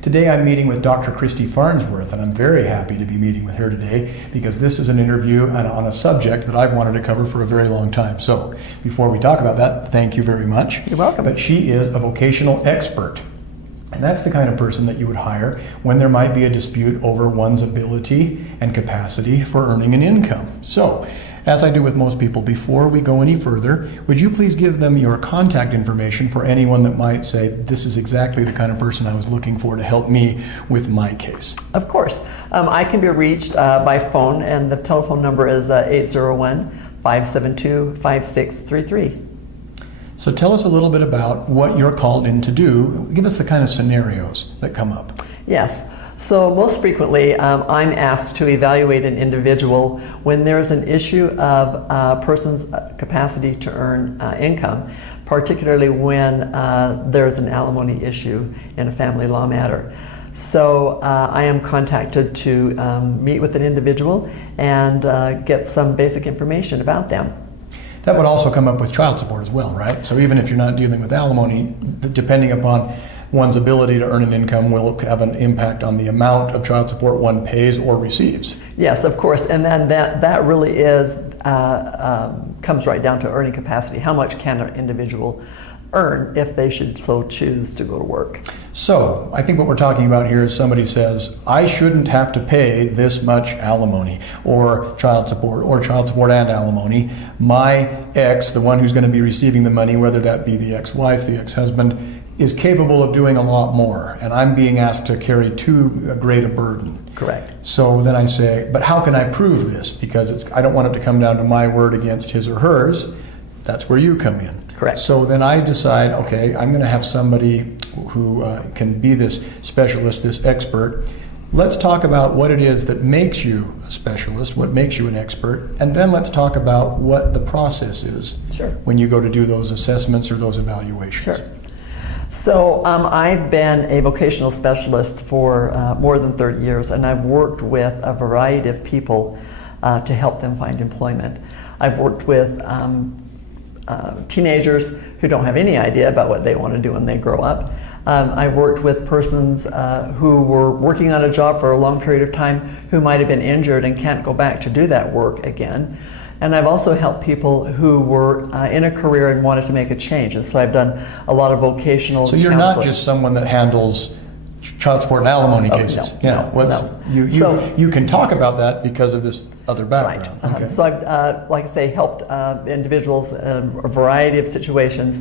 Today I'm meeting with Dr. Kristy Farnsworth, and I'm very happy to be meeting with her today because this is an interview on a subject that I've wanted to cover for a very long time. So before we talk about that, thank you very much. You're welcome. But she is a vocational expert. And that's the kind of person that you would hire when there might be a dispute over one's ability and capacity for earning an income. So, as I do with most people, before we go any further, would you please give them your contact information for anyone that might say, this is exactly the kind of person I was looking for to help me with my case? Of course. I can be reached by phone, and the telephone number is 801-572-5633. So tell us a little bit about what you're called in to do. Give us the kind of scenarios that come up. Yes. So most frequently, I'm asked to evaluate an individual when there's an issue of a person's capacity to earn income, particularly when there's an alimony issue in a family law matter. So I am contacted to meet with an individual and get some basic information about them. That would also come up with child support as well, right? So even if you're not dealing with alimony, depending upon one's ability to earn an income will have an impact on the amount of child support one pays or receives. Yes, of course, and then that really is comes right down to earning capacity. How much can an individual earn if they should so choose to go to work? So I think what we're talking about here is somebody says, I shouldn't have to pay this much alimony or child support and alimony. My ex, the one who's going to be receiving the money, whether that be the ex-wife, the ex-husband, is capable of doing a lot more, and I'm being asked to carry too great a burden. Correct. So then I say, but how can I prove this? Because I don't want it to come down to my word against his or hers. That's where you come in. Correct. So then I decide, okay, I'm going to have somebody who can be this specialist, this expert. Let's talk about what it is that makes you a specialist, what makes you an expert, and then let's talk about what the process is. Sure. When you go to do those assessments or those evaluations. Sure. So I've been a vocational specialist for more than 30 years, and I've worked with a variety of people to help them find employment. I've worked with teenagers who don't have any idea about what they want to do when they grow up. I've worked with persons who were working on a job for a long period of time who might have been injured and can't go back to do that work again. And I've also helped people who were in a career and wanted to make a change. And so I've done a lot of vocational So you're counseling. not just someone that handles child support and alimony cases. No. You can talk about that because of this other background. Right. Okay. So I've, like I say, helped individuals in a variety of situations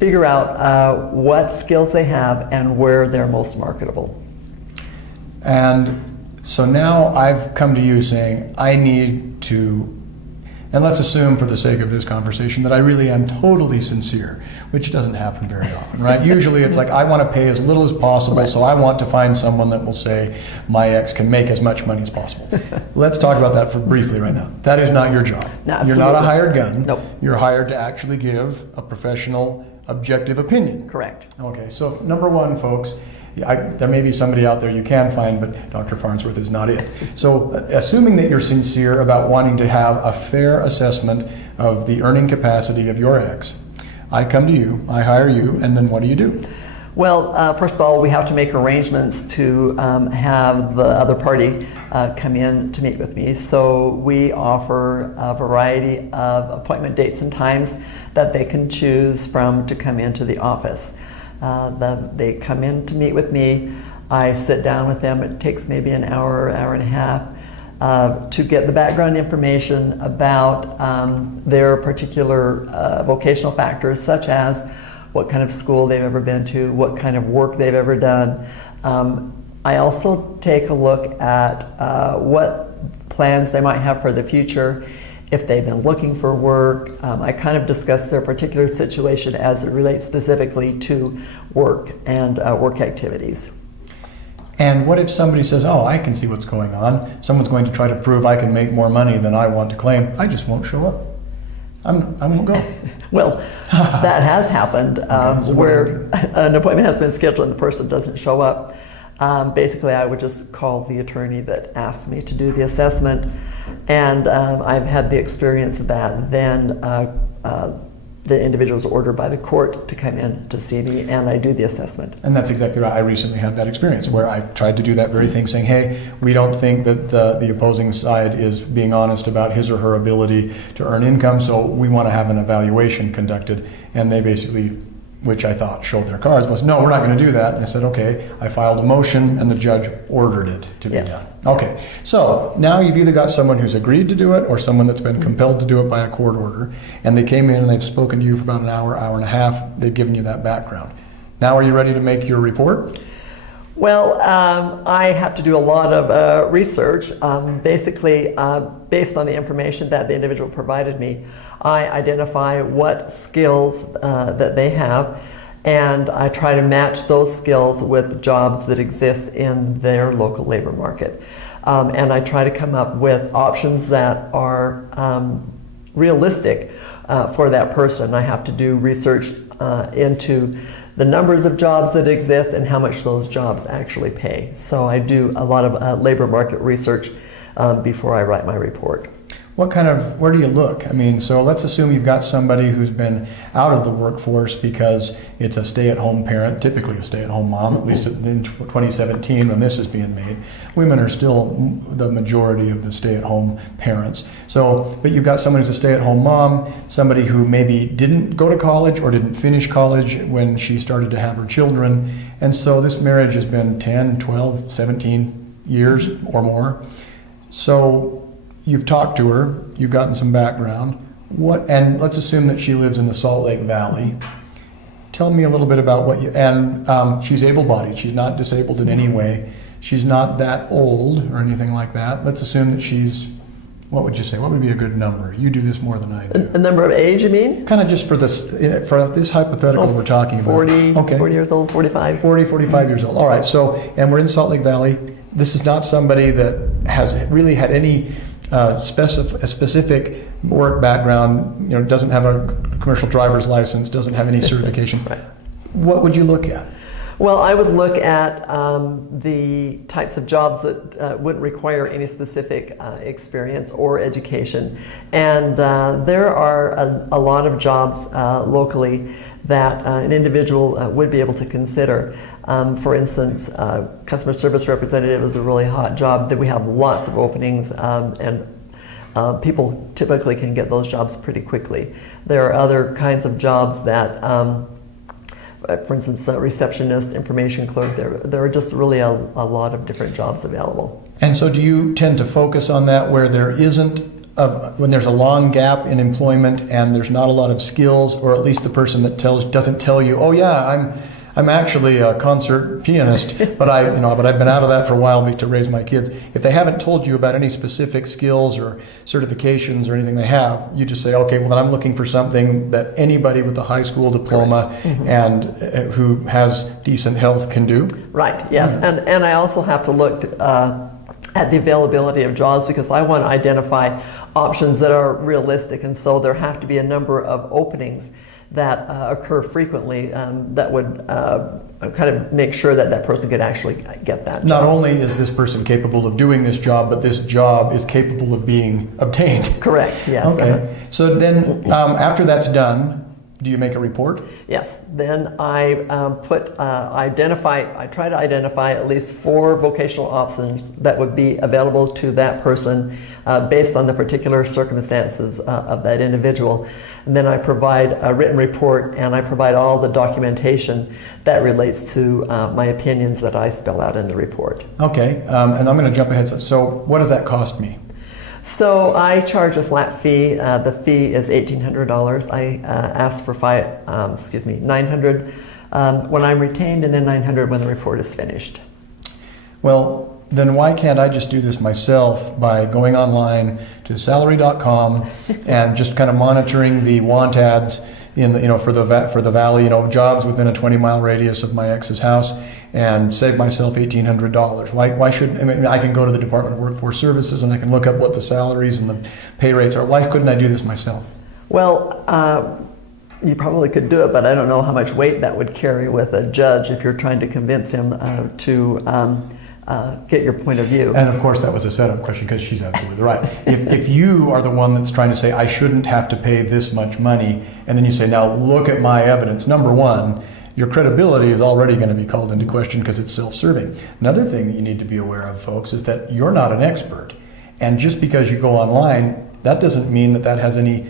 figure out what skills they have and where they're most marketable. And so now I've come to you saying, I need to, and let's assume for the sake of this conversation that I really am totally sincere, which doesn't happen very often, right? Usually it's like, I want to pay as little as possible, right. So I want to find someone that will say, my ex can make as much money as possible. Let's talk about that briefly right now. That is not your job. No, you're not a hired gun. Nope. You're hired to actually give a professional, objective opinion. Correct. Okay, so number one, folks, there may be somebody out there you can find, but Dr. Farnsworth is not it. So assuming that you're sincere about wanting to have a fair assessment of the earning capacity of your ex, I come to you, I hire you, and then what do you do? Well, first of all, we have to make arrangements to have the other party come in to meet with me. So we offer a variety of appointment dates and times that they can choose from to come into the office. They come in to meet with me. I sit down with them. It takes maybe an hour, hour and a half to get the background information about their particular vocational factors, such as what kind of school they've ever been to, what kind of work they've ever done. I also take a look at what plans they might have for the future, if they've been looking for work. I kind of discuss their particular situation as it relates specifically to work and work activities. And what if somebody says, oh, I can see what's going on. Someone's going to try to prove I can make more money than I want to claim. I just won't show up. I won't go. Well, that has happened where an appointment has been scheduled and the person doesn't show up. Basically, I would just call the attorney that asked me to do the assessment, and I've had the experience of that. Then the individual is ordered by the court to come in to see me, and I do the assessment. And that's exactly right. I recently had that experience where I tried to do that very thing, saying, hey, we don't think that the opposing side is being honest about his or her ability to earn income, so we want to have an evaluation conducted. And they basically, which I thought showed their cards, was, no, we're not going to do that. And I said, okay. I filed a motion, and the judge ordered it to be done. Okay, so now you've either got someone who's agreed to do it or someone that's been compelled to do it by a court order, and they came in and they've spoken to you for about an hour, hour and a half. They've given you that background. Now are you ready to make your report? Well, I have to do a lot of research. Basically, based on the information that the individual provided me, I identify what skills that they have, and I try to match those skills with jobs that exist in their local labor market. And I try to come up with options that are realistic for that person. I have to do research into the numbers of jobs that exist and how much those jobs actually pay. So I do a lot of labor market research before I write my report. Where do you look? I mean, so let's assume you've got somebody who's been out of the workforce because it's a stay-at-home parent, typically a stay-at-home mom, at least in 2017 when this is being made. Women are still the majority of the stay-at-home parents. So, but you've got someone who's a stay-at-home mom, somebody who maybe didn't go to college or didn't finish college when she started to have her children. And so this marriage has been 10, 12, 17 years or more. So you've talked to her, you've gotten some background. And let's assume that she lives in the Salt Lake Valley. Tell me a little bit about she's able-bodied, she's not disabled in any way. She's not that old or anything like that. Let's assume that she's, what would you say? What would be a good number? You do this more than I do. A number of age, you mean? Kind of just for this hypothetical we're talking about. 40, okay. 40 years old, 45. 40, 45 years old. All right, so, and we're in Salt Lake Valley. This is not somebody that has really had any specific work background, doesn't have a commercial driver's license, doesn't have any certifications. Right. What would you look at? Well, I would look at the types of jobs that wouldn't require any specific experience or education. And there are a lot of jobs locally that an individual would be able to consider. For instance, customer service representative is a really hot job that we have lots of openings, and people typically can get those jobs pretty quickly. There are other kinds of jobs that, for instance, receptionist, information clerk, there are just really a lot of different jobs available. And so do you tend to focus on that where there isn't, when there's a long gap in employment and there's not a lot of skills, or at least the person that doesn't tell you, oh yeah, I'm actually a concert pianist, but I've been out of that for a while to raise my kids. If they haven't told you about any specific skills or certifications or anything they have, you just say, okay, well then I'm looking for something that anybody with a high school diploma and who has decent health can do. Right, yes, and I also have to look at the availability of jobs because I want to identify options that are realistic, and so there have to be a number of openings that occur frequently that would kind of make sure that that person could actually get that job. Not only is this person capable of doing this job, but this job is capable of being obtained. Correct, yes. Okay. So then after that's done, do you make a report? Yes, then I try to identify at least 4 vocational options that would be available to that person based on the particular circumstances of that individual. And then I provide a written report, and I provide all the documentation that relates to my opinions that I spell out in the report. Okay, and I'm going to jump ahead. So what does that cost me? So I charge a flat fee. The fee is $1,800. I ask for $900 when I'm retained, and then $900 when the report is finished. Well, then why can't I just do this myself by going online to salary.com and just kind of monitoring the want ads in the, for the valley, jobs within a 20-mile radius of my ex's house, and save myself $1,800. Why should I can go to the Department of Workforce Services and I can look up what the salaries and the pay rates are. Why couldn't I do this myself? Well, you probably could do it, but I don't know how much weight that would carry with a judge if you're trying to convince him to get your point of view. And of course, that was a setup question because she's absolutely right. If you are the one that's trying to say, I shouldn't have to pay this much money, and then you say, now look at my evidence, number one, your credibility is already going to be called into question because it's self-serving. Another thing that you need to be aware of, folks, is that you're not an expert. And just because you go online, that doesn't mean that that has any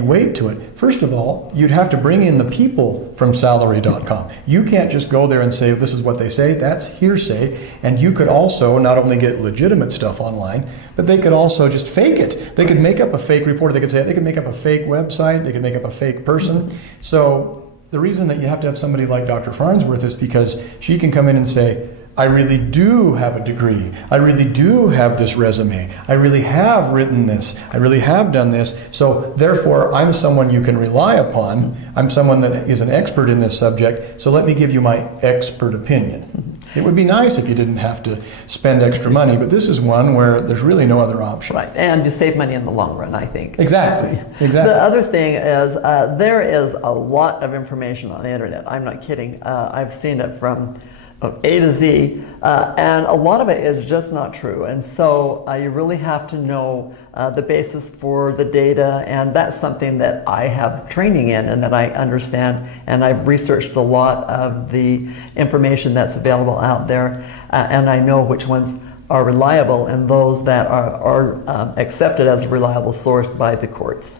weight to it. First of all, you'd have to bring in the people from salary.com. You can't just go there and say, this is what they say, that's hearsay. And you could also not only get legitimate stuff online, but they could also just fake it. They could make up a fake report, they could make up a fake website, they could make up a fake person. So the reason that you have to have somebody like Dr. Farnsworth is because she can come in and say, I really do have a degree. I really do have this resume. I really have written this. I really have done this. So therefore, I'm someone you can rely upon. I'm someone that is an expert in this subject. So let me give you my expert opinion. It would be nice if you didn't have to spend extra money, but this is one where there's really no other option. Right, and you save money in the long run, I think. Exactly. The other thing is there is a lot of information on the internet. I'm not kidding. I've seen it from A to Z, and a lot of it is just not true. And so you really have to know the basis for the data, and that's something that I have training in and that I understand, and I've researched a lot of the information that's available out there, and I know which ones are reliable and those that are accepted as a reliable source by the courts.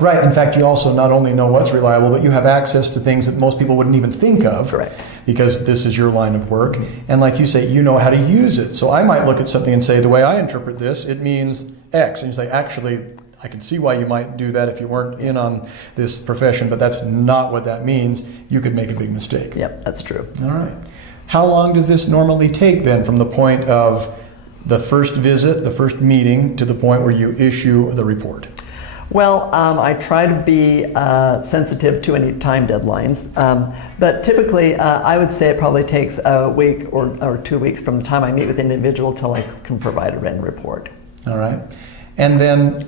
Right. In fact, you also not only know what's reliable, but you have access to things that most people wouldn't even think of. Correct. Because this is your line of work. And like you say, you know how to use it. So I might look at something and say, the way I interpret this, it means X. And you say, actually, I can see why you might do that if you weren't in on this profession, but that's not what that means. You could make a big mistake. Yep, that's true. All right. How long does this normally take then from the point of the first visit, the first meeting, to the point where you issue the report? Well, I try to be sensitive to any time deadlines, but typically I would say it probably takes a week or 2 weeks from the time I meet with the individual till I can provide a written report. All right. And then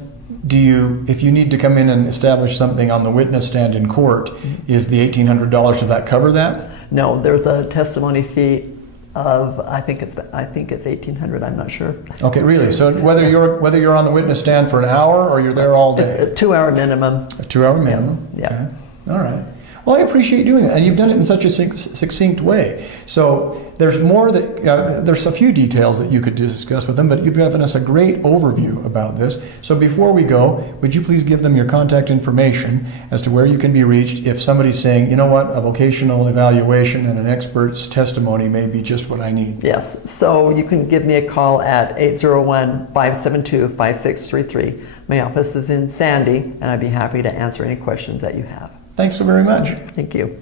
if you need to come in and establish something on the witness stand in court, is the $1,800, does that cover that? No, there's a testimony fee of I think it's $1,800. I'm not sure. Okay, really? So whether you're on the witness stand for an hour or you're there all day? It's a 2-hour minimum. A 2-hour minimum. Yeah. Okay. All right. Well, I appreciate doing that, and you've done it in such a succinct way. So there's more that there's a few details that you could discuss with them, but you've given us a great overview about this. So before we go, would you please give them your contact information as to where you can be reached if somebody's saying, you know what, a vocational evaluation and an expert's testimony may be just what I need? Yes. So you can give me a call at 801-572-5633. My office is in Sandy, and I'd be happy to answer any questions that you have. Thanks so very much. Thank you.